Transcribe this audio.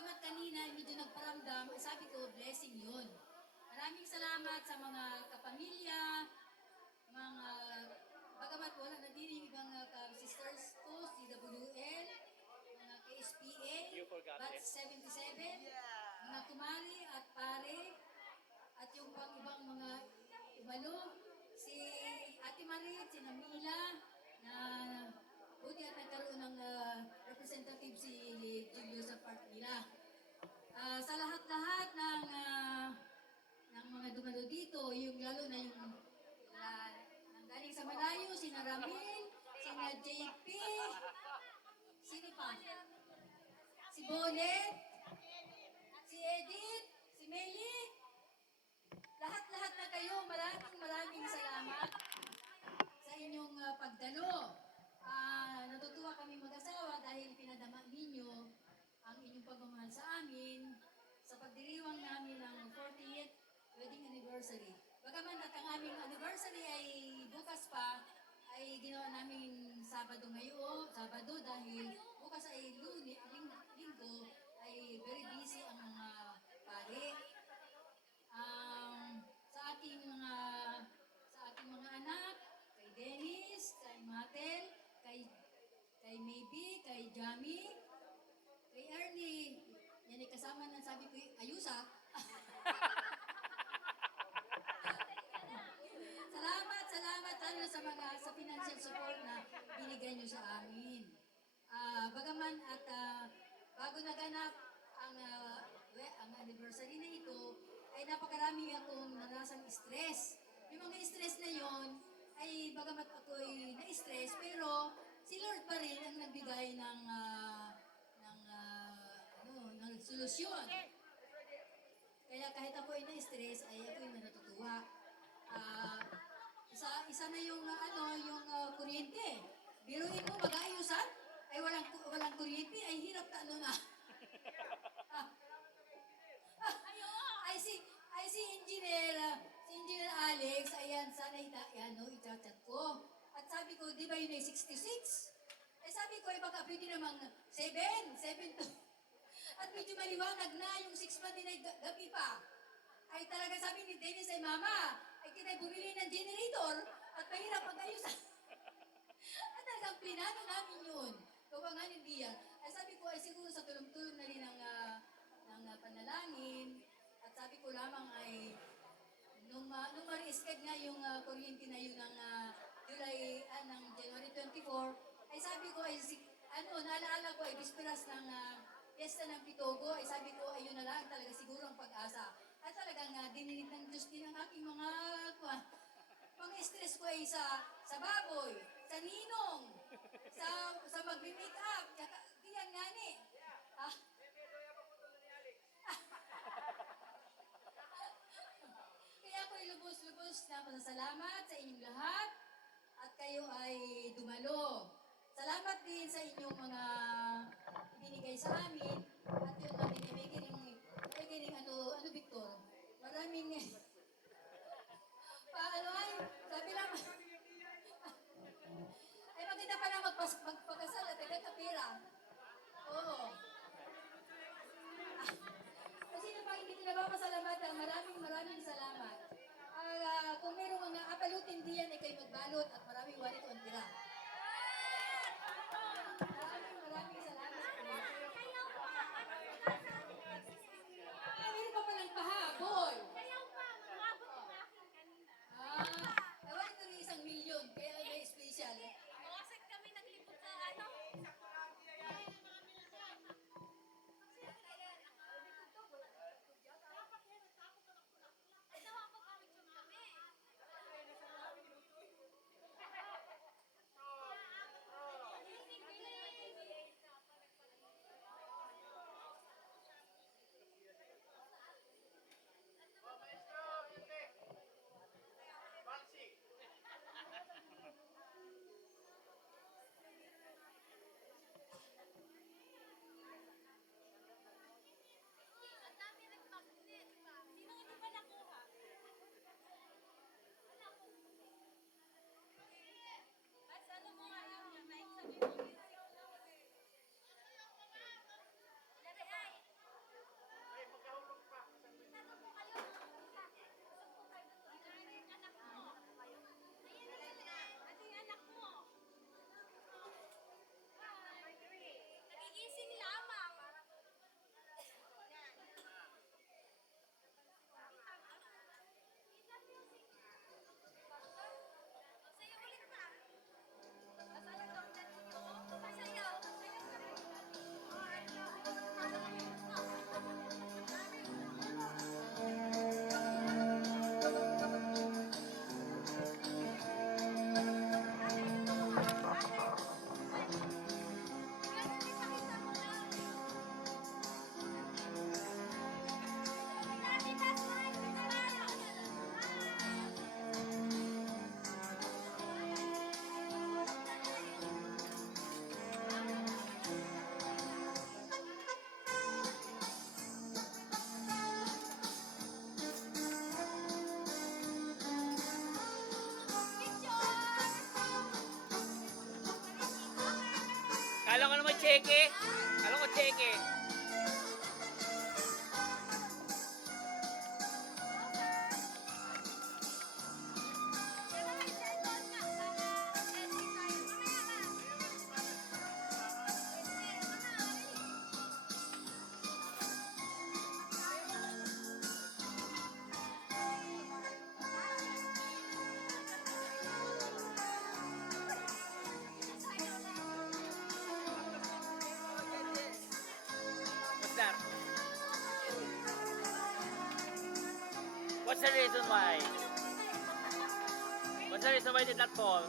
bagamat kanina medyo nagparamdam, sabi ko, blessing yun. Maraming salamat sa mga kapamilya, mga, bagamat wala na din yung ibang sisters ko, CWL, mga KSPA, You forgot Batch it. 77, mga kumari at pare, at yung pang ibang mga ibalo, si Ate Marit, si Namila, na buti at nagkaroon ng representative si Julio sa part nila. Sa lahat-lahat ng mga dumalo dito, yung lalo na yung galing sa malayo, sina Ramil, sina JP, sino pa? Si Bonet, si Edith, si Meli, lahat-lahat na kayo, maraming salamat sa inyong pagdalo. Natutuwa kami mag-asawa dahil pinadama ninyo ang inyong pagmamahal sa amin sa pagdiriwang namin ng 40th wedding anniversary. Bagaman at ang aming anniversary ay bukas pa, ay ginawa namin Sabado dahil bukas ay Linggo, ay very busy ang mga pare. Sa aking mga anak, kay Dennis, kay Matel, kay Maybe, kay Jamie, kay Ernie. Yan ay kasama ng sabi ko, ayusa. Salamat lalo sa financial support na binigay nyo sa amin. Bagaman at bago naganap ang anniversary na ito, ay napakarami akong narasang stress. Yung mga stress na yon ay bagamat ako'y na-stress, pero si Lord pa rin ang nagbigay ng solusyon. Kaya kahit ako ay na-stress, ay ako ay natutuwa. Isa na yung kuryente. Biruin mo mag-aayusan, ay walang kuryente, ay hirap na na. Si Engineer Alex, ayan, sana i-chat ko. At sabi ko, di ba yun ay 66? Eh sabi ko, baka pwede namang 7 to. At medyo maliwanag na yung 6 pa din ay gabi pa. Ay talaga sabi ni Dennis ay, Mama, ay kita bumili ng generator at mahirap mag-ayusan. At talagang plinano namin yun. Gawa nga hindi yan. Ay sabi ko, ay siguro sa tulong-tulong na rin ng panalangin. At sabi ko lamang ay, nung ma-reschedule nga yung kuryente na yun ng January 24, ay sabi ko ay, naalaala ko ay bisperas ng Fiesta ng Pitogo, ay sabi ko, ayun na lang talaga siguro ang pag-asa. At talagang dininig ng Diyos din ang aking mga stress ko ay sa baboy, sa ninong, sa mag-make up, diyan nga ni. Kaya ako'y lubos-lubos na pasasalamat sa inyong lahat at kayo ay dumalo. Salamat din sa inyong mga ibinigay sa amin at yun namin ibigay Victor. Maraming sabi lang, ay maganda pala magpagkasal at nagkakapira. Oo. Kasi na pa hindi ko napapasalamatan, maraming salamat. Kung mayroong mga apalutin diyan, ay kayo magbalot at maraming warit on tira. Maraming salamat. Mayroon pa palang pahabol. Ewan ko rin 1 milyon, kaya may special. Mawasan kami naglibot sa cheque? Alam ko cheque. What's that? What's the reason why? What's the reason why it did not fall?